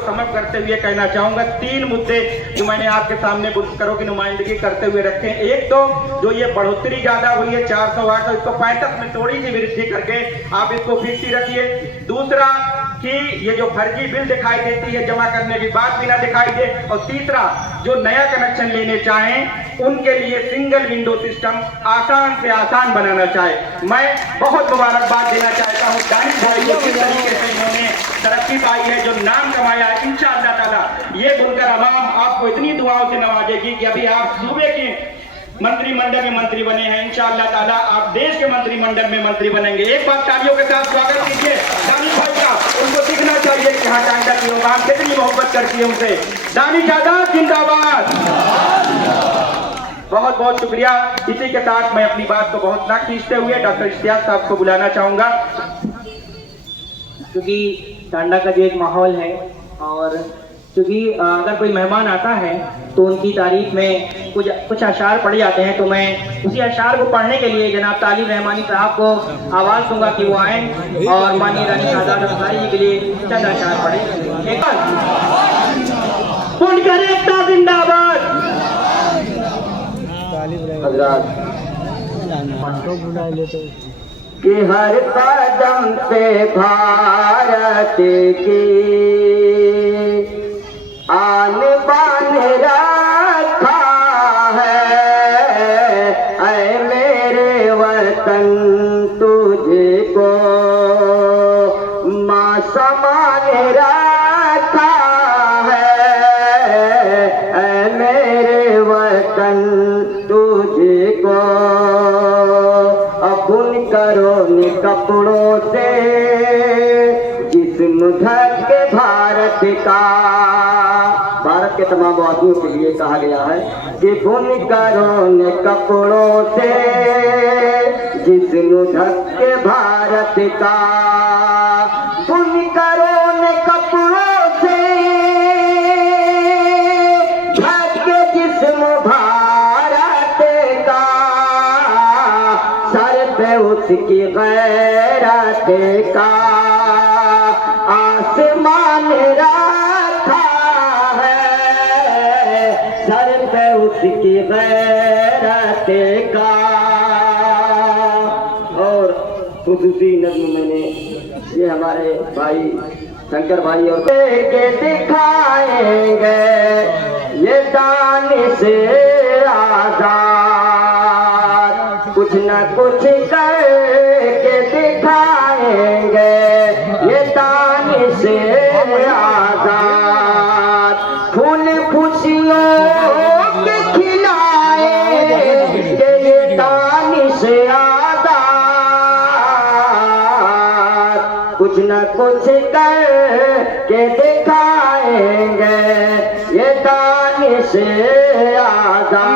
समझ करते हुए कहना चाहूंगा 3 मुद्दे जो मैंने आपके सामने बुजुर्गों की नुमाइंदगी करते हुए रखे हैं। एक तो जो ये बढ़ोतरी ज्यादा हुई है 408 इसको 65 में थोड़ी सी वृद्धि करके आप इसको 50 रखिए। दूसरा कि ये जो फर्जी बिल दिखाई देती है जमा करने के बाद भी ना दिखाई दे। और तीसरा जो नया कनेक्शन लेने चाहें उनके लिए सिंगल विंडो सिस्टम आसान से आसान बनाना चाहे। मैं बहुत मुबारकबाद देना चाहता हूँ दानिश भाई को, किस तरीके से इन्होंने तरक्की पाई है, जो नाम कमाया है। इंशाअल्लाह ताला ये बुनकर अवाम आपको इतनी दुआओं से नवाजेगी कि अभी आप सूबे के मंत्रिमंडल में मंत्री बने हैं, इंशाअल्लाह ताला आप देश के मंत्रिमंडल में मंत्री बनेंगे। एक बार तालियों के साथ स्वागत कीजिए दानिश भाई का। उनको दिखना चाहिए कि हाँ टांडा की अवाम कितनी मोहब्बत करती है उनसे। दानिश आजाद जिंदाबाद। बहुत बहुत शुक्रिया। इसी के साथ मैं अपनी बात को बहुत ना खींचते हुए डॉक्टर इश्तियाक साहब को बुलाना चाहूंगा। क्योंकि टांडा का जो एक माहौल है और क्योंकि अगर कोई मेहमान आता है तो उनकी तारीफ में कुछ अशार पढ़े जाते हैं, तो मैं उसी अशार को पढ़ने के लिए जनाब तालिब रहमानी साहब को आवाज़ दूंगा कि वो आएँ और माननीय रानी आजाद अंसारी जी के लिए चंद अशार पढ़ें। एक बुनकर एकता जिंदाबाद। कि हर कदम पे भारत की आन बान रखा है। ऐ मेरे वतन तुझको माँ समान रखा है। ऐ मेरे वतन तुझको बुन करो नि कपड़ों से जिस्म ढक के भारत का। भारत के तमाम आदमियों के लिए कहा गया है कि बुन करो नि कपड़ों से जिस्म ढक के भारत का। बुन करो नि कपड़ों से ढक के जिस्म भारत का। सर पे उसकी गैरत का आसमान रखा है। सर पे उसकी गैरत का। और खुसूसी नज़्म मैंने ये हमारे भाई शंकर भाई और के दिखाएंगे ये दानिश आजाद। कुछ न कुछ करके दिखाएंगे ये दानिश आजाद। फूल खुशियों के खिलाएंगे ये दानिश आजाद। कुछ न कुछ करके दिखाएंगे ये दानिश आजाद।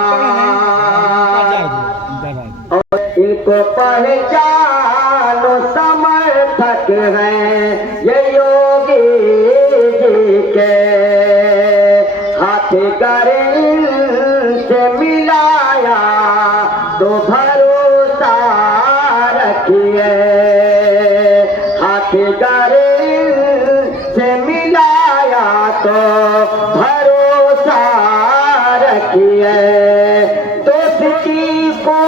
इनको पहचानो समर्थक हैं ये योगी जी के। हाथ कर इनसे मिलाया तो भरोसा रखिए। हाथ कर इनसे मिलाया तो भरोसा रखिए। दोस्ती को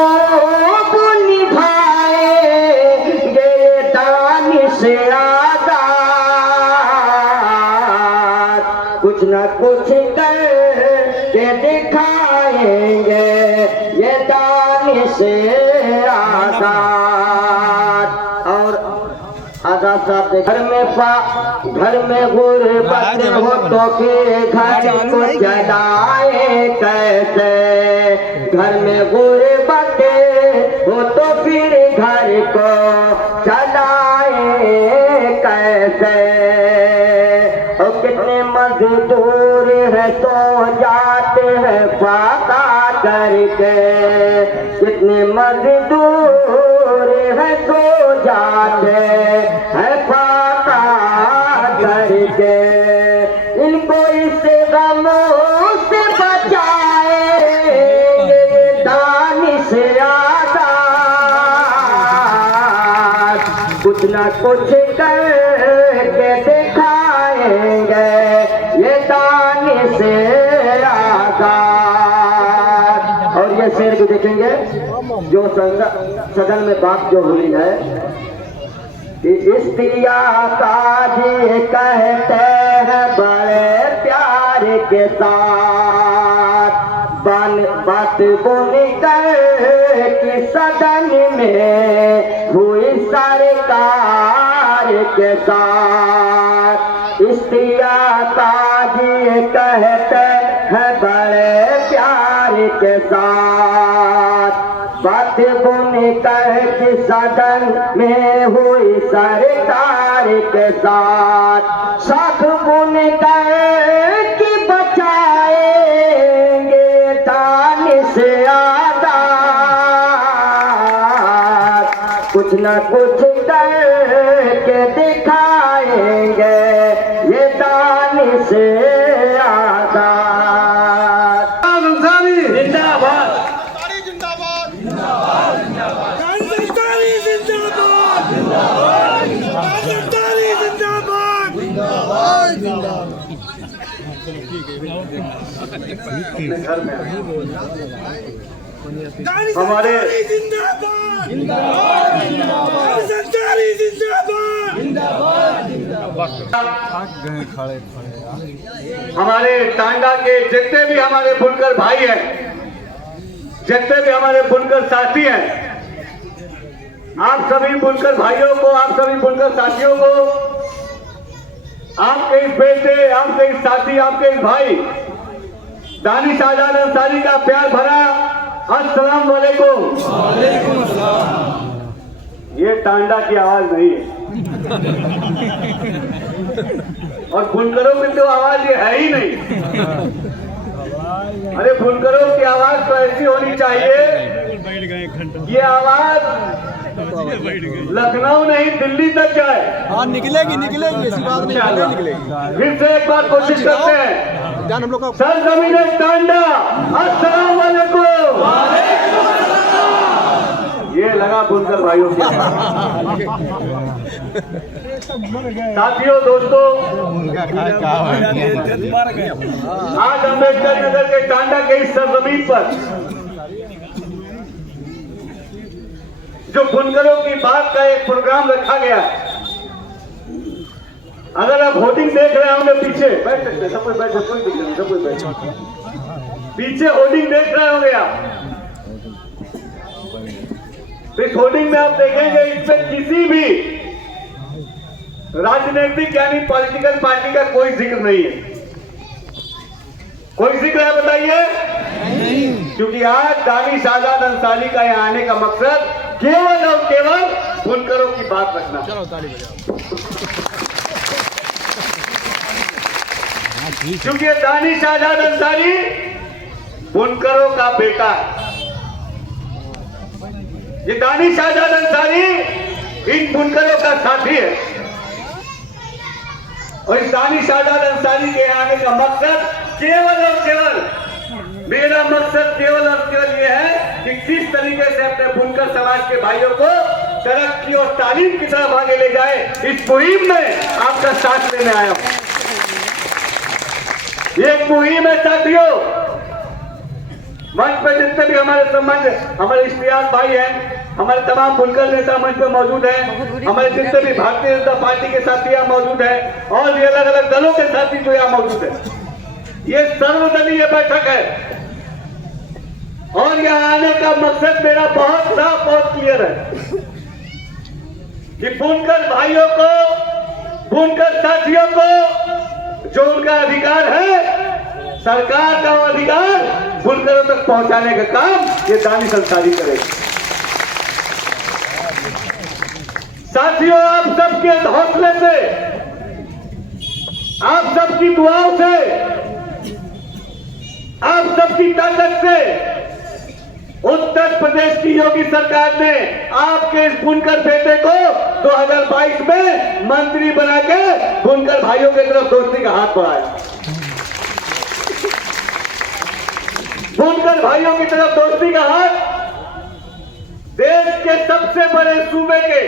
कुछ न कुछ करके दिखाएंगे ये दानिश आजाद। और आजाद साहब घर में गुरबत हो तो फिर घर को चलाए कैसे। घर में गुरबत हो तो फिर घर को चलाए कैसे। और कितने मजदूर है तो जाते हैं फाका करके। कितने मजदूर है तो जाते हैं फाका करके। इनको इस गमों से बचाए दानिश आजाद। कुछ न कुछ करके दिखाएंगे शेर को देखेंगे जो सदन में बात जो हुई है कि स्त्रिया काजी कहते हैं बड़े प्यार के साथ बात बोली कर कि सदन में हुई सरकार के साथ स्त्रिया काजी कहते हैं बड़े प्यार के साथ बात बोली कर कि सदन में हुई सरकार के साथ बुन कर कि बचाएंगे दान से आजाद कुछ न कुछ करके दिखाएंगे ये दान से आजाद। हमारे हमारे टांगा के जितने भी हमारे बुनकर भाई हैं, जितने भी हमारे बुनकर साथी हैं, आप सभी बुनकर भाइयों को, आप सभी बुनकर साथियों को, आपके इस बेटे, आपके इस साथी, आपके इस भाई दानिश आजाद अंसारी का प्यार भरा अस्सलाम वालेकुम। ये टांडा की आवाज नहीं है और बुनकरों की तो आवाज ये है ही नहीं। अरे बुनकरों की आवाज तो ऐसी होनी चाहिए, ये आवाज लखनऊ नहीं दिल्ली तक जाए। हाँ निकलेगी निकलेगी, ऐसी बात नहीं, निकलेगी। फिर से एक बार कोशिश करते हैं। जान हम लोग का सरजमीन टांडा अस्सलाम वालेकुम। ये लगा बुनकर भाइयों की साथियों, दोस्तों, आज अम्बेडकर नगर के टांडा के इस सरजमीन पर जो बुनकरों की बात का एक प्रोग्राम रखा गया है। अगर आप होर्डिंग देख रहे होंगे पीछे, बैठ सकते हैं, सब कोई बैठ, कोई दिक्कत नहीं, सब कोई बैठ। पीछे होर्डिंग देख रहे होंगे आप, इस होर्डिंग में आप देखेंगे इसमें किसी भी राजनीतिक यानी पॉलिटिकल पार्टी का कोई जिक्र नहीं है। कोई जिक्र है बताइए? क्योंकि आज दानिश आजाद अंसारी का यहाँ आने का मकसद केवल और केवल बुनकरों की बात रखना। चलो ताली बजाओ। क्योंकि दानिश आजाद अंसारी बुनकरों का बेटा है। ये दानिश आजाद अंसारी इन बुनकरों का साथी है और इस दानिश आजाद अंसारी के आने का मकसद केवल और केवल, मेरा मकसद केवल और केवल ये है कि किस तरीके से अपने बुनकर समाज के भाइयों को तरक्की और तालीम की तरफ आगे ले जाए, इस मुहिम में आपका साथ लेने आया हूं। ये एक मुहिम है साथियों। मंच पे जितने भी हमारे संबंध, हमारे इश्तियाक भाई हैं, हमारे तमाम बुनकर नेता मंच पे मौजूद हैं, हमारे जितने भी भारतीय जनता पार्टी के साथी यहाँ मौजूद हैं और भी अलग अलग दलों के साथी जो यहाँ मौजूद है। ये सर्वदलीय बैठक है और यहाँ आने का मकसद मेरा बहुत साफ, बहुत क्लियर है कि बुनकर भाइयों को, बुनकर साथियों को जो उनका अधिकार है, सरकार का वो अधिकार बुनकरों तक पहुंचाने का काम ये दानिश अंसारी करेगा। साथियों, आप सबके हौसले से, आप सबकी दुआओं से, आप सबकी ताकत से उत्तर प्रदेश की योगी सरकार ने आपके इस बुनकर बेटे को 2022 में मंत्री बना के बुनकर भाइयों की तरफ दोस्ती का हाथ बढ़ाया। बुनकर भाइयों की तरफ दोस्ती का हाथ देश के सबसे बड़े सूबे के,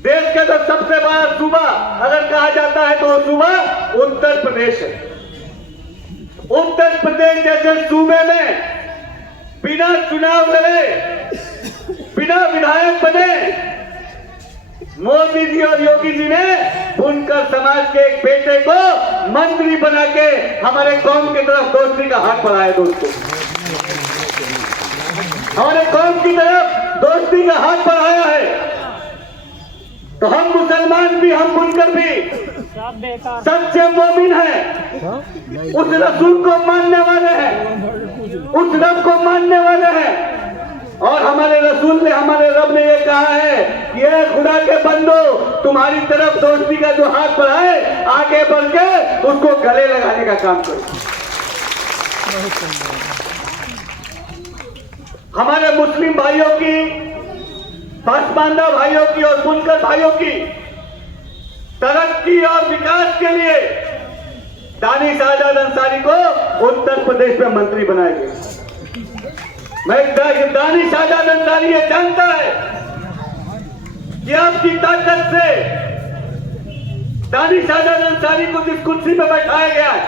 देश का तो सबसे बड़ा सूबा अगर कहा जाता है तो वो सूबा उत्तर प्रदेश है। उत्तर प्रदेश जैसे सूबे में बिना चुनाव लड़े, बिना विधायक बने मोदी जी और योगी जी ने बुनकर समाज के एक बेटे को मंत्री बना के हमारे कौम की तरफ दोस्ती का हाथ बढ़ाया। दोस्तों, हमारे कौम की तरफ दोस्ती का हाथ बढ़ाया है। तो हम मुसलमान भी, हम बुनकर भी सच्चे मोमिन हैं, उस रसूल को मानने वाले हैं, उस रब को मानने वाले हैं। और हमारे रसूल ने, हमारे रब ने ये कहा है कि ये खुदा के बंदो, तुम्हारी तरफ दोस्ती का जो हाथ बढ़ाए, आगे बढ़ के उसको गले लगाने का काम करो। हमारे मुस्लिम भाइयों की, पसमानदा भाइयों की और बुनकर भाइयों की तरक्की और विकास के लिए दानिश आजाद अंसारी को उत्तर प्रदेश में मंत्री बनाया गया। मैं दानिश आजाद अंसारी ये जानता है कि आपकी ताकत से दानिश आजाद अंसारी को जिस कुर्सी में बैठाया गया है,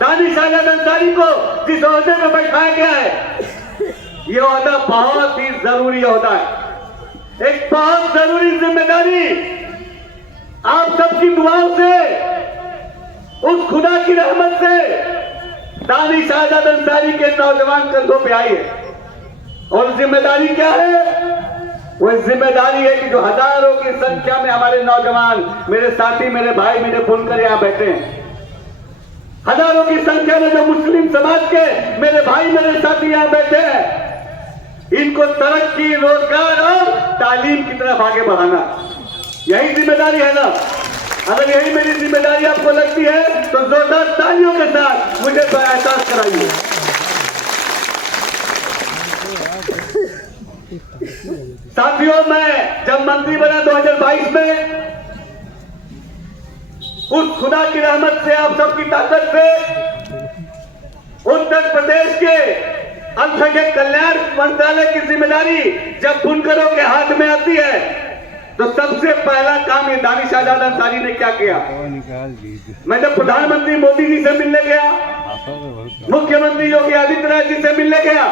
दानिश आजाद अंसारी को जिस ओहदे में बैठाया गया है, ये ओहदा बहुत ही जरूरी ओहदा है, एक बहुत जरूरी जिम्मेदारी। आप सबकी दुआओं से, उस खुदा की रहमत से दानिश आजाद अंसारी के नौजवान कंधों पे आई है। और जिम्मेदारी क्या है? वो जिम्मेदारी है कि जो हजारों की संख्या में हमारे नौजवान, मेरे साथी, मेरे भाई, मेरे बुनकर यहां बैठे हैं, हजारों की संख्या में जो मुस्लिम समाज के मेरे भाई, मेरे साथी यहां बैठे हैं, इनको तरक्की, रोजगार और तालीम की तरफ आगे बढ़ाना, यही जिम्मेदारी है ना। अगर यही मेरी जिम्मेदारी आपको लगती है तो जोरदार तालियों के साथ मुझे एहसास कराइए। साथियों, मैं जब मंत्री बना 2022 में, उस खुदा की रहमत से, आप सबकी ताकत से, उत्तर प्रदेश के अल्पसंख्यक कल्याण मंत्रालय की जिम्मेदारी जब बुनकरों के हाथ में आती है, तो सबसे पहला काम ये दानिश आजाद अंसारी ने क्या किया? मैं जब प्रधानमंत्री मोदी जी से मिलने गया, मुख्यमंत्री योगी आदित्यनाथ जी से मिलने गया,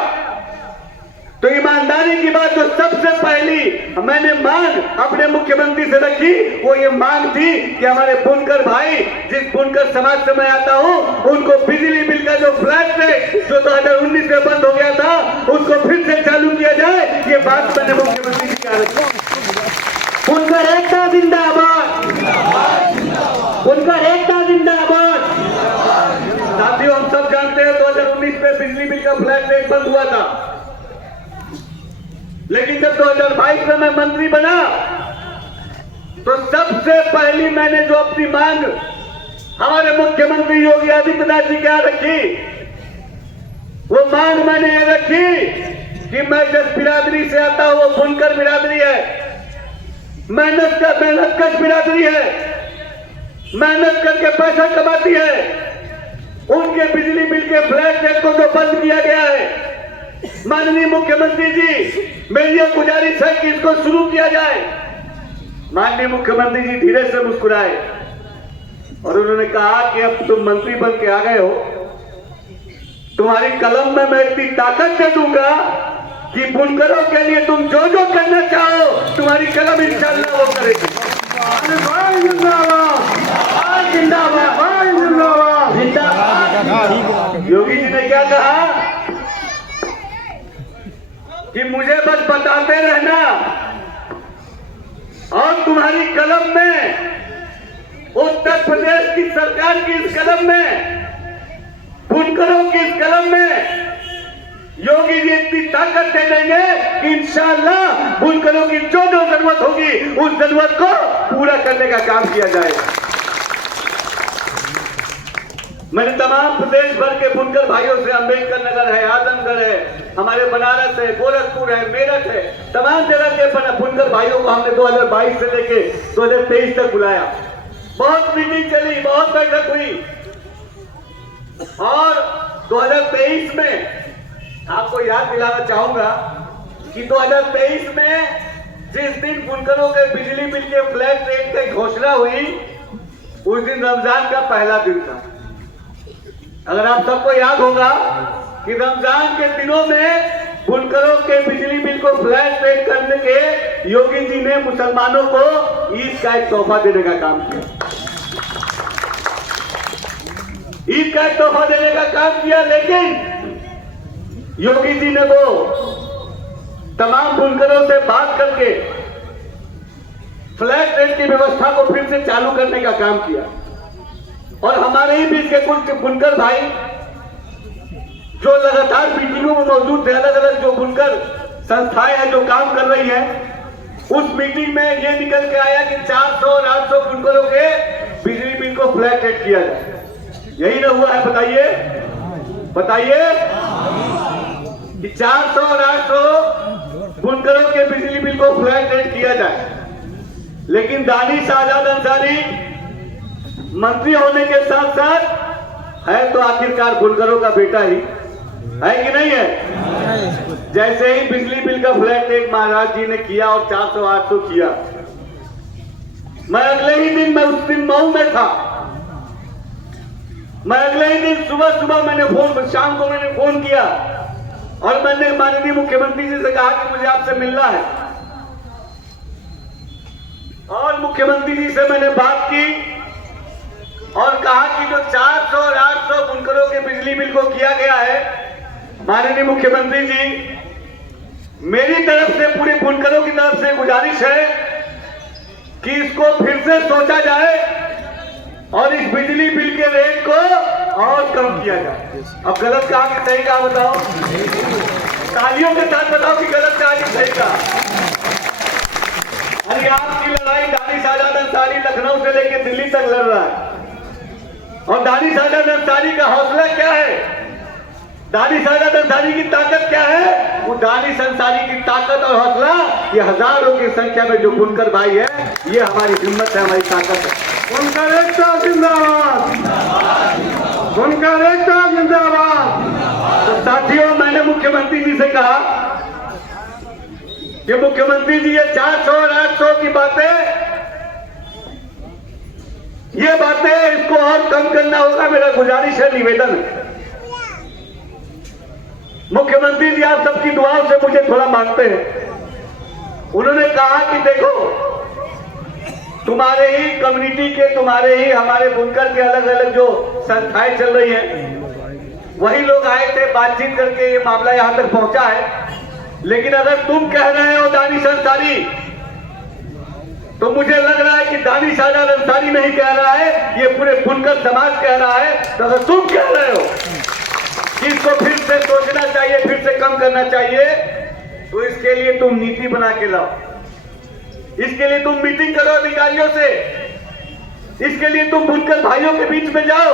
तो ईमानदारी की बात जो सबसे पहली मैंने मांग अपने मुख्यमंत्री से रखी, वो ये मांग थी कि हमारे बुनकर भाई, जिस बुनकर समाज से मैं आता हूं, उनको बिजली बिल का जो फ्लैट रेट जो 2019 में बंद हो गया था, उसको फिर से चालू किया जाए। ये बात मैंने मुख्यमंत्री जी कहा रखी। बुनकर एकता जिंदाबाद, बुनकर एकता जिंदाबाद। साथियों, हम सब जानते हैं 2019 में बिजली बिल का फ्लैट रेट बंद हुआ था, लेकिन जब 2022 में मैं मंत्री बना, तो सबसे पहली मैंने जो अपनी मांग हमारे मुख्यमंत्री योगी आदित्यनाथ जी क्या रखी, वो मांग मैंने ये रखी कि मैं जिस बिरादरी से आता हूं वो बुनकर बिरादरी है, मेहनतकश बिरादरी है, मेहनत करके पैसा कमाती है। उनके बिजली बिल के फ्लैट रेट को जो बंद किया गया है, माननीय मुख्यमंत्री जी, मेरी ये गुजारिश है कि इसको शुरू किया जाए। माननीय मुख्यमंत्री जी धीरे से मुस्कुराए और उन्होंने कहा कि अब तुम मंत्री बन के आ गए हो, तुम्हारी कलम में मैं इतनी ताकत दे दूंगा कि बुनकरों के लिए तुम जो जो करना चाहो, तुम्हारी कलम इंशाअल्लाह वो करेगी। योगी जी ने क्या कहा कि मुझे बस बताते रहना, और तुम्हारी कलम में, उत्तर प्रदेश की सरकार की इस कलम में, बुनकरों की इस कलम में योगी जी इतनी ताकत दे देंगे कि इंशाअल्लाह बुनकरों की जो जो जरूरत होगी, उस जरूरत को पूरा करने का काम किया जाएगा। मैंने तमाम प्रदेश भर के बुनकर भाइयों से, अम्बेडकर नगर है, आजमगढ़ है, हमारे बनारस है, गोरखपुर है, मेरठ है, तमाम जगह के बुनकर भाइयों को हमने 2022 से लेके 2023 तक बुलाया। बहुत मीटिंग चली, बहुत बैठक हुई, और 2023 में आपको याद दिलाना चाहूंगा कि 2023 में जिस दिन बुनकरों के बिजली बिल के फ्लैट रेट की घोषणा हुई, उस दिन रमजान का पहला दिन था। अगर आप सबको याद होगा कि रमजान के दिनों में बुनकरों के बिजली बिल को फ्लैट रेट करने के योगी जी ने मुसलमानों को ईद का एक तोहफा देने का काम किया। ईद का एक तोहफा देने का काम किया, लेकिन योगी जी ने वो तमाम बुनकरों से बात करके फ्लैट रेट की व्यवस्था को फिर से चालू करने का काम किया। और हमारे ही बीच के कुछ बुनकर भाई जो लगातार मीटिंगों में मौजूद थे, अलग अलग जो बुनकर संस्थाएं हैं जो काम कर रही हैं, उस मीटिंग में ये निकल के आया कि 400 और 800 बुनकरों के बिजली बिल को फ्लैट रेट किया जाए। यही ना हुआ है? बताइए बताइए कि 400 और 800 बुनकरों के बिजली बिल को फ्लैट रेट किया जाए। लेकिन दानिश आजाद अंसारी मंत्री होने के साथ साथ है तो आखिरकार बुनकरों का बेटा ही है कि नहीं है? जैसे ही बिजली बिल का फ्लैट रेट महाराज जी ने किया और 400-800 किया, मैं अगले ही दिन, मैं उस दिन मऊ में था, मैं अगले ही दिन सुबह सुबह मैंने फोन, शाम को मैंने फोन किया और मैंने माननीय मुख्यमंत्री जी से कहा कि मुझे आपसे मिलना है। और मुख्यमंत्री जी से मैंने बात की और कहा कि जो 400 और 800 बुनकरों के बिजली बिल को किया गया है, माननीय मुख्यमंत्री जी, मेरी तरफ से, पूरे बुनकरों की तरफ से गुजारिश है कि इसको फिर से सोचा जाए और इस बिजली बिल के रेट को और कम किया जाए। अब गलत कहा कि सही कहा? बताओ, तालियों के साथ बताओ कि गलत कहा कि सही कहा। अरे आपकी लड़ाई दानिश आजाद अंसारी लखनऊ से लेकर दिल्ली तक लड़ रहा है, और दानिश आजाद अंसारी का हौसला क्या है, दानिश आजाद अंसारी की ताकत क्या है? वो दानिश अंसारी की ताकत और हौसला ये हजारों की संख्या में जो बुनकर भाई है, ये हमारी हिम्मत है, हमारी ताकत है। बुनकर एकता जिंदाबाद, बुनकर एकता जिंदाबाद। तो साथियों, मैंने मुख्यमंत्री जी से कहा कि मुख्यमंत्री जी, ये 400 और 800 की बातें, ये बातें, इसको और कम करना होगा। मेरा गुजारिश है, निवेदन है। मुख्यमंत्री जी, आप सबकी दुआओं से मुझे थोड़ा मांगते हैं। उन्होंने कहा कि देखो, तुम्हारे ही कम्युनिटी के, तुम्हारे ही, हमारे बुनकर के अलग अलग जो संस्थाएं चल रही हैं, वही लोग आए थे, बातचीत करके ये मामला यहां तक पहुंचा है। लेकिन अगर तुम कह रहे हो दानिश अंसारी, तो मुझे लग रहा है कि दानिश आजाद अंसारी नहीं कह रहा है, ये पूरे बुनकर समाज कह रहा है। तो अगर तुम कह रहे हो कि इसको फिर से सोचना चाहिए, फिर से कम करना चाहिए, तो इसके लिए तुम नीति बना के लाओ, इसके लिए तुम मीटिंग करो अधिकारियों से, इसके लिए तुम बुनकर भाइयों के बीच में जाओ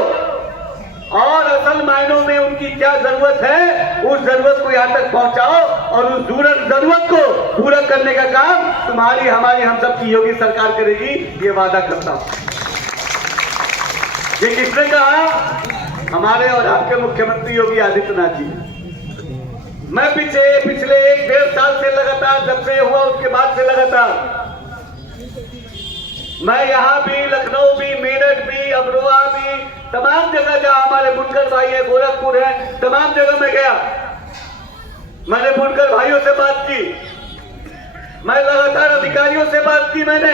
और असल मायनों में उनकी क्या जरूरत है, उस जरूरत को यहां तक पहुंचाओ और उस जरूरत को पूरा करने का काम तुम्हारी, हमारी, हम सब की योगी सरकार करेगी, ये वादा करता हूं। ये किसने कहा? हमारे और आपके मुख्यमंत्री योगी आदित्यनाथ जी। मैं पिछले 1-1.5 साल से लगातार, जब से हुआ उसके बाद से लगातार मैं यहाँ भी, लखनऊ भी, मेरठ भी, अमरोहा भी, तमाम जगह जहां हमारे बुनकर भाई है, गोरखपुर है, तमाम जगह में गया। मैंने बुनकर भाइयों से बात की, मैं लगातार अधिकारियों से बात की, मैंने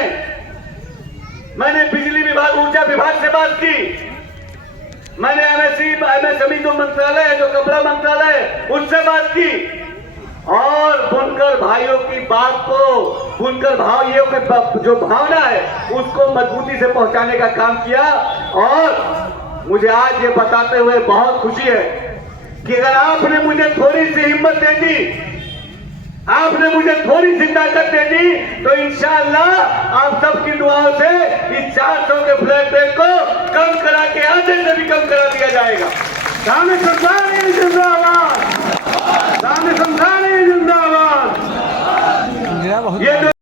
बिजली विभाग, ऊर्जा विभाग से बात की, मैंने एमएसएमई जो मंत्रालय है, जो कपड़ा मंत्रालय है, उससे बात की और बुनकर भाइयों की बात को, बुनकर भाइयों की जो भावना है, उसको मजबूती से पहुंचाने का काम किया। और मुझे आज ये बताते हुए बहुत खुशी है कि अगर आपने मुझे थोड़ी सी हिम्मत दे दी, आपने मुझे थोड़ी सी ताकत दे दी, तो इंशाअल्लाह आप सबकी दुआओं से इस 400 के फ्लैट रेट को कम करा के, आधे से भी कम करा दिया जाएगा।